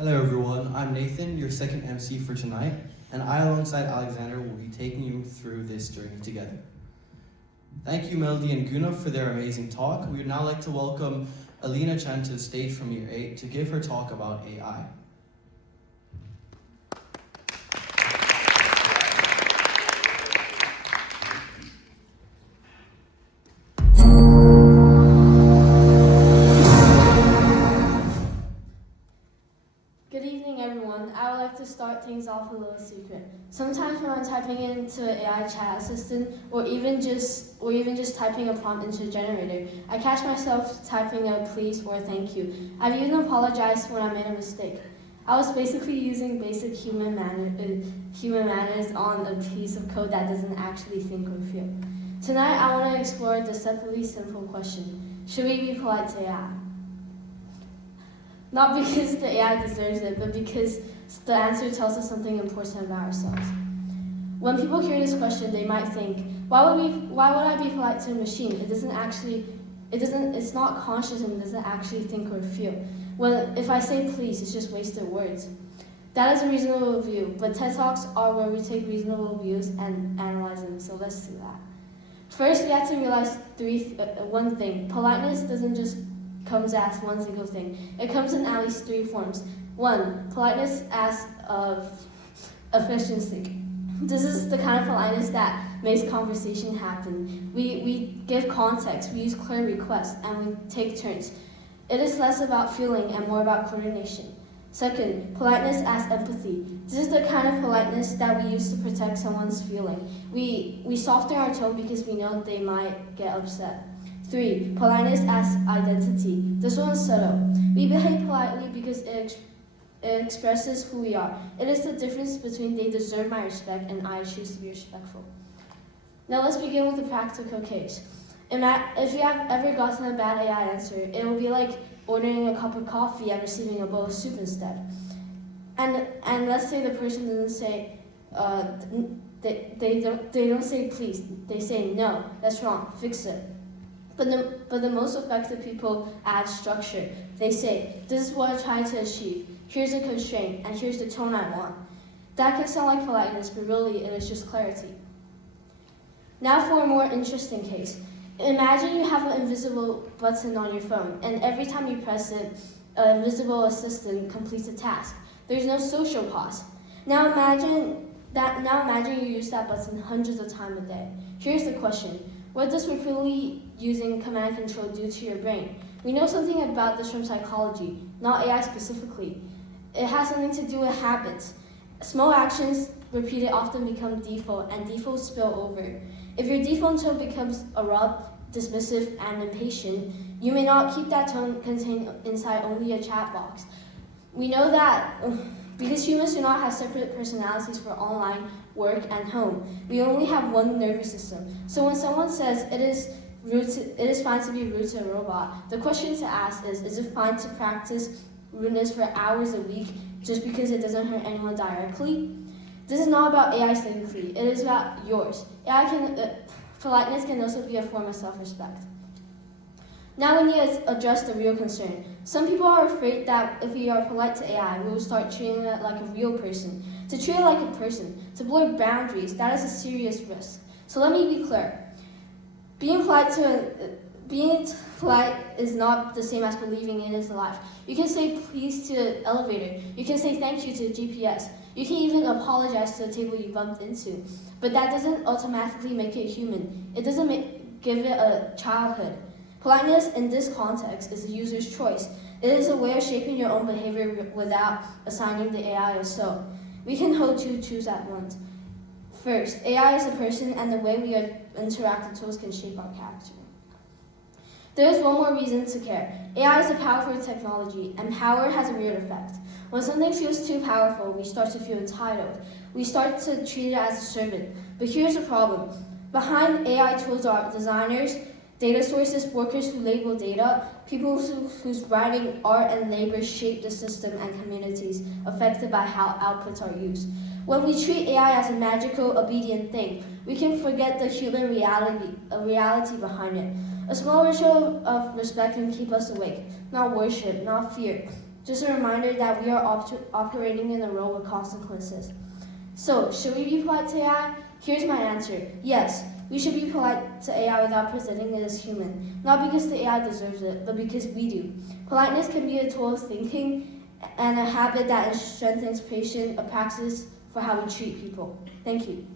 Hello everyone, I'm Nathan, your second MC for tonight, and I alongside Alexander will be taking you through this journey together. Thank you Melody and Guna for their amazing talk. We would now like to welcome Alina Chan to the stage from Year 8 to give her talk about AI. Good evening, everyone. I would like to start things off with a little secret. Sometimes when I'm typing into an AI chat assistant, or even just typing a prompt into a generator, I catch myself typing a please or thank you. I've even apologized when I made a mistake. I was basically using basic human manners on a piece of code that doesn't actually think or feel. Tonight, I want to explore the deceptively simple question: should we be polite to AI? Not because the AI deserves it, but because the answer tells us something important about ourselves. When people hear this question, they might think, why would I be polite to a machine? It's not conscious and doesn't actually think or feel. Well, if I say please, it's just wasted words. That is a reasonable view, but TED Talks are where we take reasonable views and analyze them, so let's do that. First, we have to realize one thing. Politeness doesn't just comes as one single thing. It comes in at least three forms. One, politeness as of efficiency. This is the kind of politeness that makes conversation happen. We give context, we use clear requests, and we take turns. It is less about feeling and more about coordination. Second, politeness as empathy. This is the kind of politeness that we use to protect someone's feeling. We soften our tone because we know they might get upset. 3. Politeness as identity. This one's subtle. We behave politely because it expresses who we are. It is the difference between they deserve my respect and I choose to be respectful. Now let's begin with a practical case. If you have ever gotten a bad AI answer, it will be like ordering a cup of coffee and receiving a bowl of soup instead. And let's say the person doesn't say, they don't say please. They say no, that's wrong, fix it. But the most effective people add structure. They say, this is what I'm trying to achieve. Here's a constraint, and here's the tone I want. That can sound like politeness, but really it is just clarity. Now for a more interesting case. Imagine you have an invisible button on your phone, and every time you press it, an invisible assistant completes a task. There's no social pause. Now imagine you use that button hundreds of times a day. Here's the question. What does repeatedly using command control do to your brain? We know something about this from psychology, not AI specifically. It has something to do with habits. Small actions repeated often become default, and defaults spill over. If your default tone becomes abrupt, dismissive, and impatient, you may not keep that tone contained inside only a chat box. We know that because humans do not have separate personalities for online, work, and home. We only have one nervous system. So when someone says it is fine to be rude to a robot, the question to ask is it fine to practice rudeness for hours a week just because it doesn't hurt anyone directly? This is not about AI specifically, it is about yours. Politeness can also be a form of self-respect. Now we need to address the real concern. Some people are afraid that if we are polite to AI, we will start treating it like a real person. To treat it like a person, to blur boundaries, that is a serious risk. So let me be clear. Being polite is not the same as believing it is alive. You can say please to the elevator. You can say thank you to the GPS. You can even apologize to the table you bumped into. But that doesn't automatically make it human. It doesn't give it a childhood. Politeness in this context is the user's choice. It is a way of shaping your own behavior without assigning the AI a so. We can hold two truths at once. First, AI is a person, and the way we interact with tools can shape our character. There is one more reason to care. AI is a powerful technology, and power has a weird effect. When something feels too powerful, we start to feel entitled. We start to treat it as a servant. But here's the problem. Behind AI tools are designers, data sources, workers who label data, people whose writing, art, and labor shape the system and communities affected by how outputs are used. When we treat AI as a magical, obedient thing, we can forget the human reality behind it. A small ritual of respect can keep us awake, not worship, not fear. Just a reminder that we are operating in a world with consequences. So, should we be polite to AI? Here's my answer. Yes, we should be polite to AI without presenting it as human. Not because the AI deserves it, but because we do. Politeness can be a tool of thinking and a habit that strengthens patience, a practice for how we treat people. Thank you.